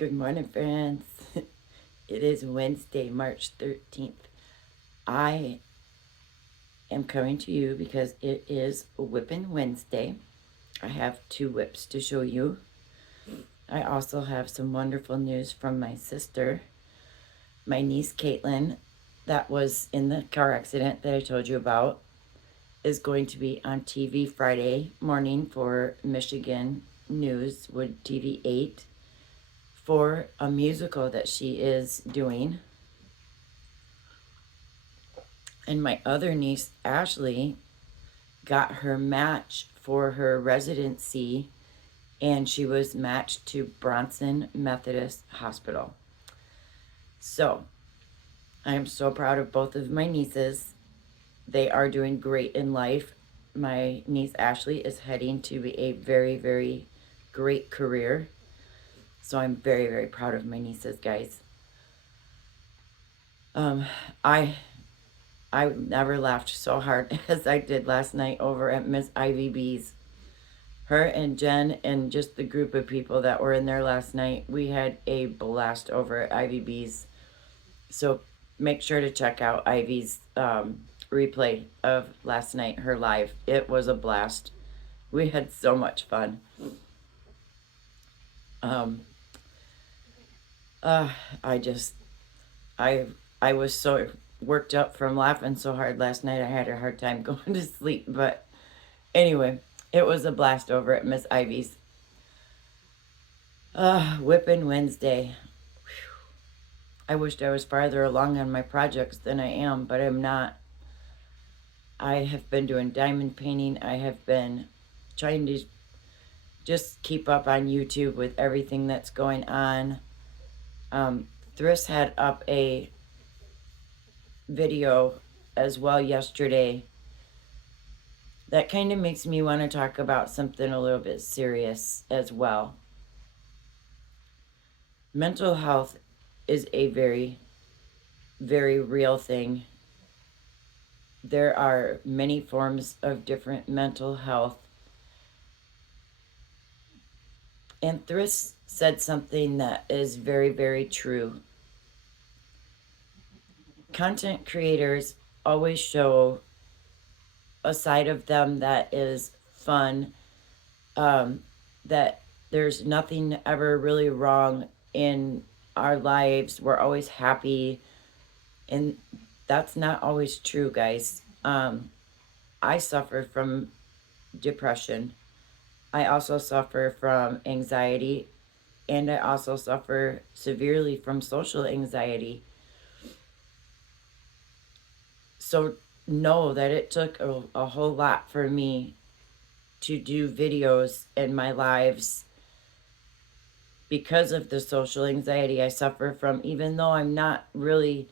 Good morning, friends. It is Wednesday, March 13th. I am coming to you because it is Whippin' Wednesday. I have 2 whips to show you. I also have some wonderful news from my sister, my niece Caitlin, that was in the car accident that I told you about, is going to be on TV Friday morning for Michigan News, Wood TV 8. For a musical that she is doing. And my other niece, Ashley, got her match for her residency, and she was matched to Bronson Methodist Hospital. So, I am so proud of both of my nieces. They are doing great in life. My niece, Ashley, is heading to a very, very great career. So I'm very, very proud of my nieces, guys. I never laughed so hard as I did last night over at Miss Ivy B's. Her and Jen and just the group of people that were in there last night, we had a blast over at Ivy B's. So make sure to check out Ivy's replay of last night, her live. It was a blast. We had so much fun. I was so worked up from laughing so hard last night. I had a hard time going to sleep. But anyway, it was a blast over at Miss Ivy's. Whippin' Wednesday. Whew. I wished I was farther along on my projects than I am, but I'm not. I have been doing diamond painting. I have been trying to just keep up on YouTube with everything that's going on. Thriss had up a video as well yesterday that kind of makes me want to talk about something a little bit serious as well. Mental health is a very, very real thing. There are many forms of different mental health. And Thriss said something that is very, very true. Content creators always show a side of them that is fun, that there's nothing ever really wrong in our lives. We're always happy, and that's not always true, guys. I suffer from depression. I also suffer from anxiety, and I also suffer severely from social anxiety. So know that it took a whole lot for me to do videos in my lives because of the social anxiety I suffer from. Even though I'm not really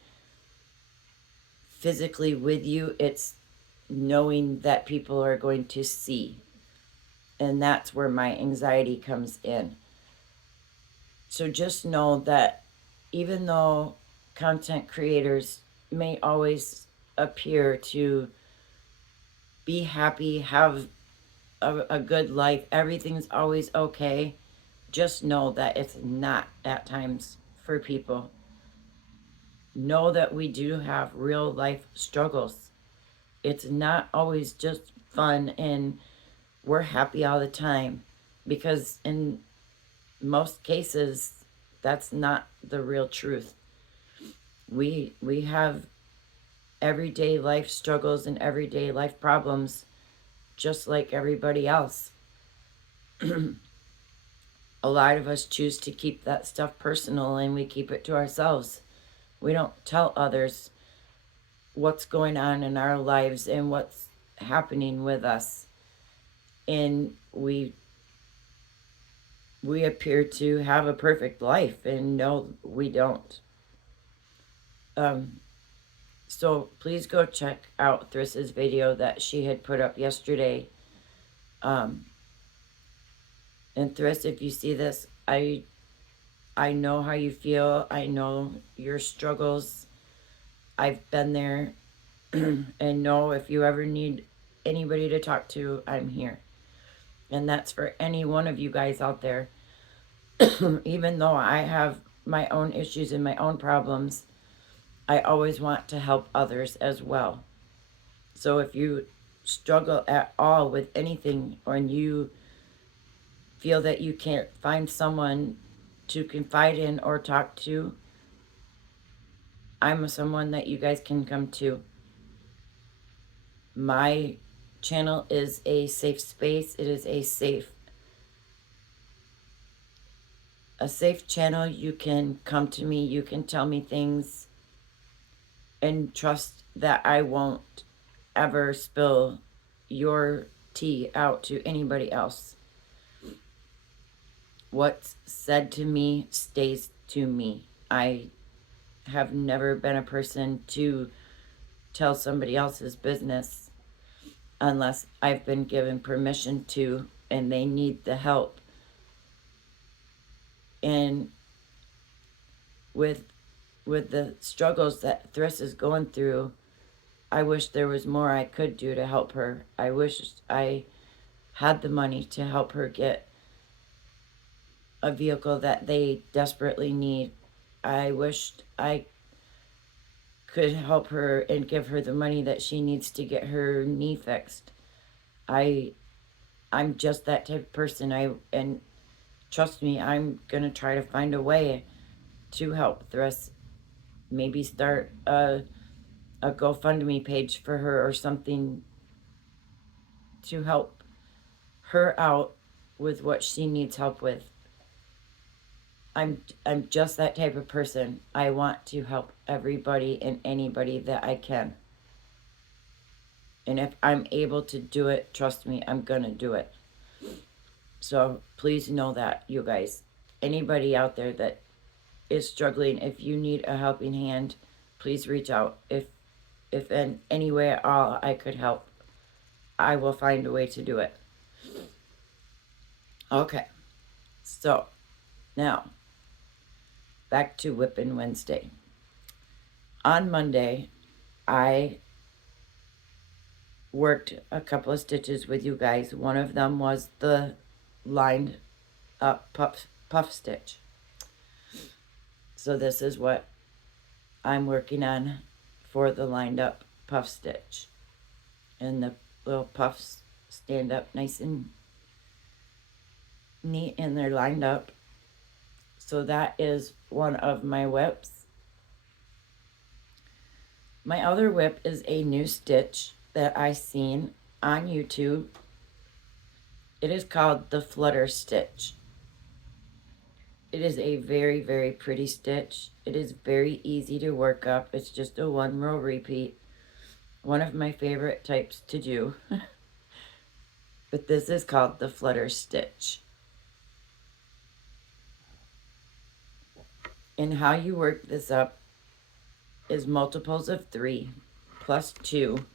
physically with you, it's knowing that people are going to see. And that's where my anxiety comes in. So just know that even though content creators may always appear to be happy, have a good life, everything's always okay, just know that it's not at times for people. Know that we do have real life struggles. It's not always just fun and we're happy all the time, because in most cases that's not the real truth. We have everyday life struggles and everyday life problems just like everybody else. A lot of us choose to keep that stuff personal and we keep it to ourselves. We don't tell others what's going on in our lives and what's happening with us. And we appear to have a perfect life, and no, we don't. So please go check out Thriss's video that she had put up yesterday. And Thriss, if you see this, I know how you feel. I know your struggles. I've been there. And know if you ever need anybody to talk to, I'm here. And that's for any one of you guys out there. Even though I have my own issues and my own problems, I always want to help others as well. So if you struggle at all with anything, or you feel that you can't find someone to confide in or talk to, I'm someone that you guys can come to. My channel is a safe space. It is a safe channel. You can come to me, you can tell me things, and trust that I won't ever spill your tea out to anybody else. What's said to me stays to me. I have never been a person to tell somebody else's business unless I've been given permission to and they need the help. And with the struggles that Thriss is going through, I wish there was more I could do to help her. I wish I had the money to help her get a vehicle that they desperately need. I wished I could help her and give her the money that she needs to get her knee fixed. I'm just that type of person. And trust me, I'm gonna try to find a way to help Thriss. Maybe start a GoFundMe page for her or something to help her out with what she needs help with. I'm just that type of person. I want to help everybody and anybody that I can. And if I'm able to do it, trust me, I'm gonna do it. So please know that, you guys. Anybody out there that is struggling, if you need a helping hand, please reach out. If in any way at all I could help, I will find a way to do it. Okay, so now back to Whippin' Wednesday. On Monday, I worked a couple of stitches with you guys. One of them was the lined up puff stitch. So this is what I'm working on for the lined up puff stitch. And the little puffs stand up nice and neat and they're lined up. So that is one of my whips. My other whip is a new stitch that I seen on YouTube. It is called the Flutter Stitch. It is a very, very pretty stitch. It is very easy to work up. It's just a 1 row repeat. One of my favorite types to do. But this is called the Flutter Stitch. And how you work this up is multiples of 3 plus 2.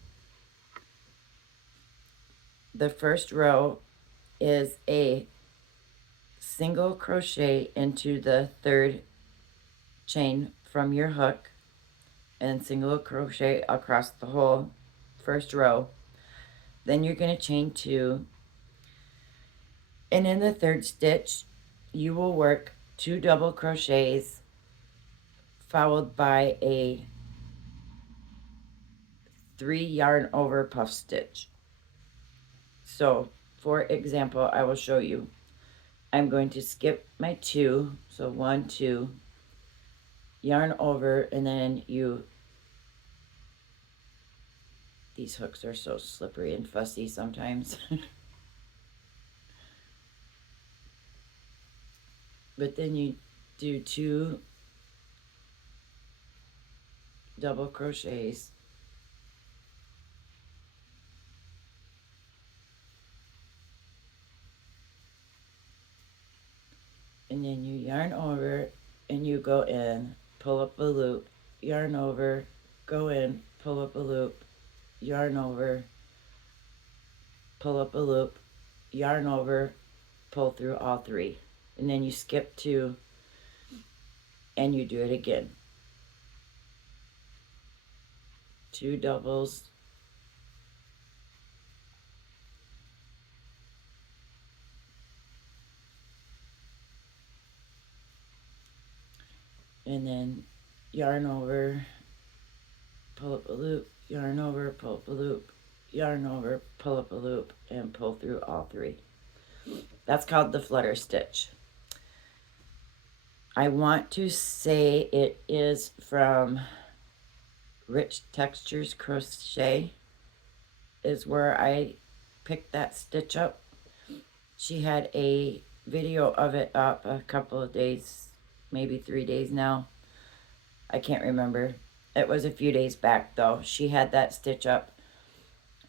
The first row is a single crochet into the third chain from your hook and single crochet across the whole first row. Then you're going to chain 2, and in the third stitch you will work 2 double crochets followed by a 3 yarn over puff stitch. So for example, I will show you. I'm going to skip my 2, so 1, 2, yarn over, and then these hooks are so slippery and fussy sometimes. But then you do 2 double crochets, and then you yarn over and you go in, pull up a loop, yarn over, go in, pull up a loop, yarn over, pull up a loop, yarn over, pull through all 3, and then you skip 2 and you do it again. 2 doubles, and then yarn over, pull up a loop, yarn over, pull up a loop, yarn over, pull up a loop, and pull through all three. That's called the flutter stitch. I want to say it is from Rich Textures Crochet is where I picked that stitch up. She had a video of it up a couple of days, maybe 3 days now. I can't remember. It was a few days back though. She had that stitch up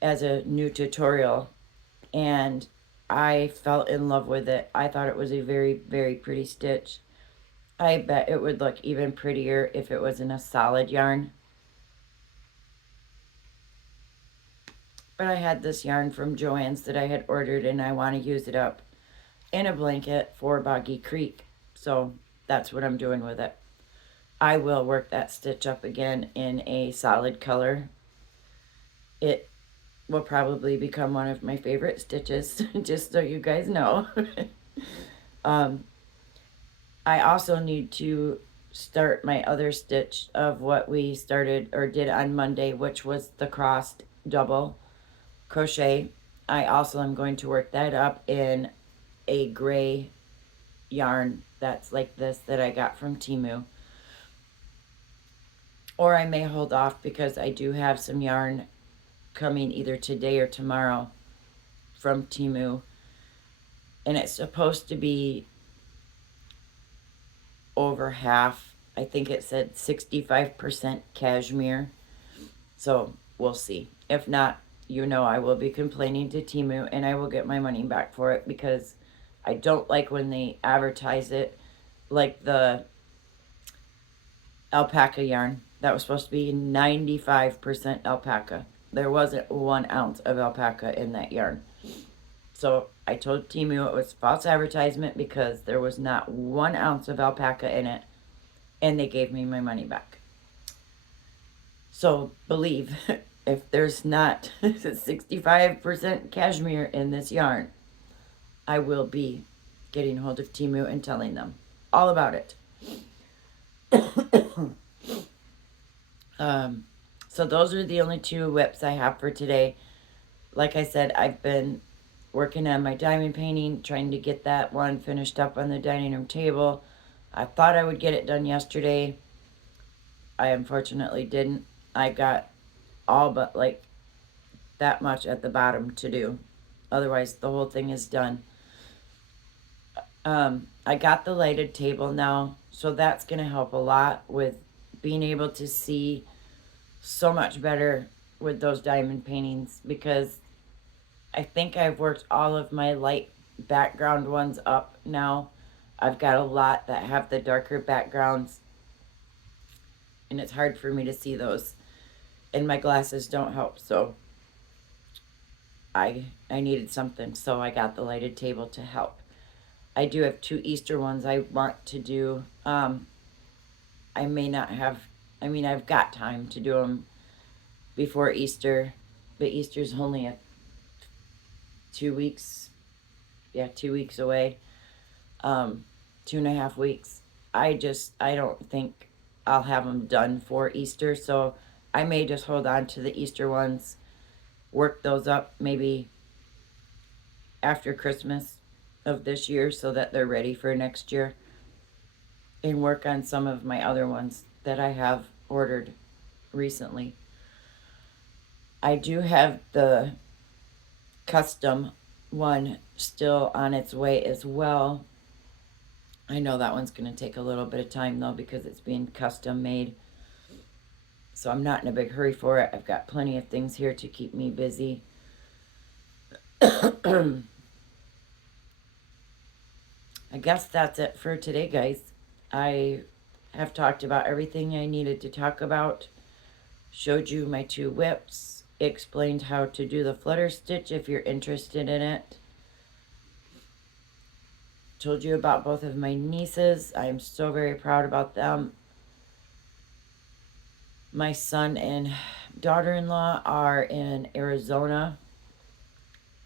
as a new tutorial, and I fell in love with it. I thought it was a very, very pretty stitch. I bet it would look even prettier if it was in a solid yarn. But I had this yarn from Joann's that I had ordered, and I want to use it up in a blanket for Boggy Creek. So that's what I'm doing with it. I will work that stitch up again in a solid color. It will probably become one of my favorite stitches, just so you guys know. I also need to start my other stitch of what we started or did on Monday, which was the crossed double crochet. I also am going to work that up in a gray yarn that's like this that I got from Temu. Or I may hold off because I do have some yarn coming either today or tomorrow from Temu. And it's supposed to be over half. I think it said 65% cashmere. So we'll see. If not, you know I will be complaining to Temu and I will get my money back for it, because I don't like when they advertise it like the alpaca yarn. That was supposed to be 95% alpaca. There wasn't 1 ounce of alpaca in that yarn. So I told Temu it was false advertisement because there was not 1 ounce of alpaca in it, and they gave me my money back. So believe, if there's not 65% cashmere in this yarn, I will be getting hold of Temu and telling them all about it. So those are the only 2 whips I have for today. Like I said, I've been working on my diamond painting, trying to get that one finished up on the dining room table. I thought I would get it done yesterday. I unfortunately didn't. I got all but like that much at the bottom to do. Otherwise, the whole thing is done. I got the lighted table now, so that's going to help a lot with being able to see so much better with those diamond paintings, because I think I've worked all of my light background ones up now. I've got a lot that have the darker backgrounds, and it's hard for me to see those, and my glasses don't help, so I needed something, so I got the lighted table to help. I do have 2 Easter ones I want to do. I may not have, I've got time to do them before Easter, but Easter's only 2 weeks, 2 weeks away, 2.5 weeks. I don't think I'll have them done for Easter, so I may just hold on to the Easter ones, work those up maybe after Christmas of this year so that they're ready for next year, and work on some of my other ones that I have ordered recently. I do have the custom one still on its way as well. I know that one's going to take a little bit of time though, because it's being custom made. So I'm not in a big hurry for it. I've got plenty of things here to keep me busy. I guess that's it for today, guys. I have talked about everything I needed to talk about. Showed you my 2 whips. Explained how to do the flutter stitch if you're interested in it. Told you about both of my nieces. I am so very proud about them. My son and daughter-in-law are in Arizona.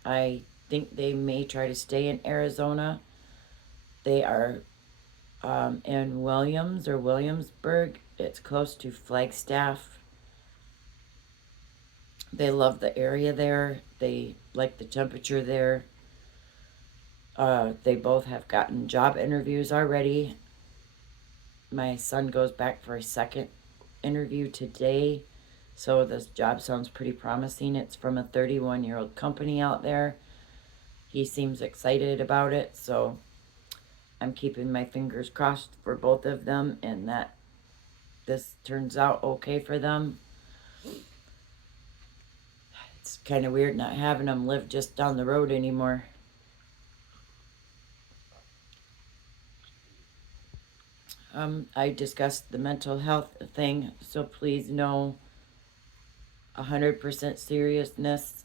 I think they may try to stay in Arizona. They are in Williamsburg. It's close to Flagstaff. They love the area there. They like the temperature there. They both have gotten job interviews already. My son goes back for a second interview today. So this job sounds pretty promising. It's from a 31-year-old company out there. He seems excited about it. So I'm keeping my fingers crossed for both of them and that this turns out okay for them. It's kind of weird not having them live just down the road anymore. I discussed the mental health thing, so please know 100% seriousness.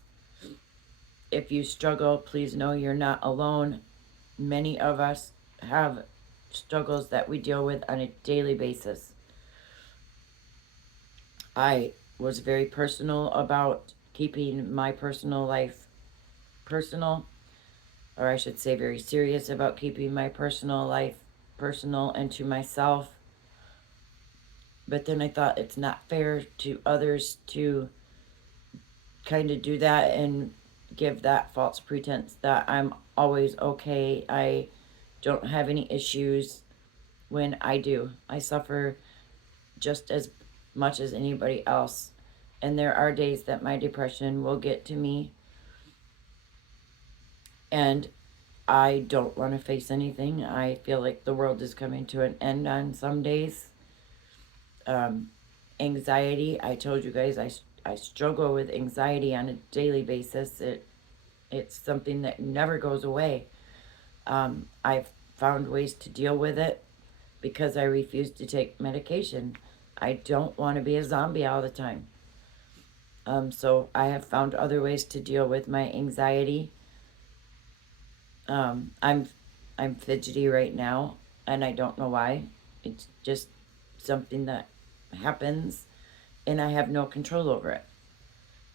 If you struggle, please know you're not alone. Many of us have struggles that we deal with on a daily basis. I was very personal about keeping my personal life personal, or I should say very serious about keeping my personal life personal and to myself. But then I thought it's not fair to others to kind of do that and give that false pretense that I'm always okay. I don't have any issues when I do. I suffer just as much as anybody else. And there are days that my depression will get to me and I don't want to face anything. I feel like the world is coming to an end on some days. Anxiety, I told you guys I struggle with anxiety on a daily basis. It's something that never goes away. I've found ways to deal with it because I refuse to take medication. I don't want to be a zombie all the time. So I have found other ways to deal with my anxiety. I'm fidgety right now, and I don't know why. It's just something that happens, and I have no control over it.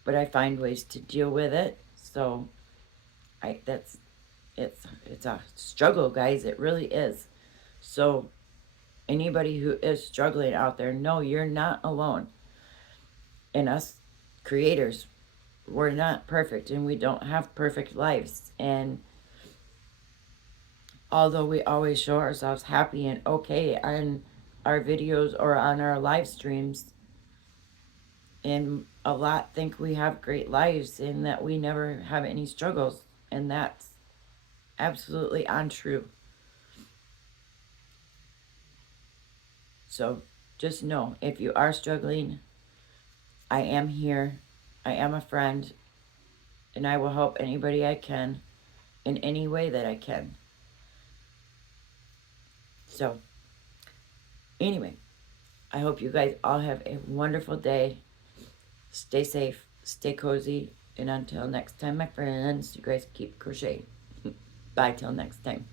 But I find ways to deal with it. So I that's it's a struggle, guys. It really is. So anybody who is struggling out there, no, you're not alone. And us creators, we're not perfect, and we don't have perfect lives. And although we always show ourselves happy and okay on our videos or on our live streams, and a lot think we have great lives and that we never have any struggles, and that's absolutely untrue. So just know, if you are struggling, I am here. I am a friend, and I will help anybody I can in any way that I can. So anyway, I hope you guys all have a wonderful day. Stay safe, stay cozy, and until next time, my friends, you guys keep crocheting. Bye till next time.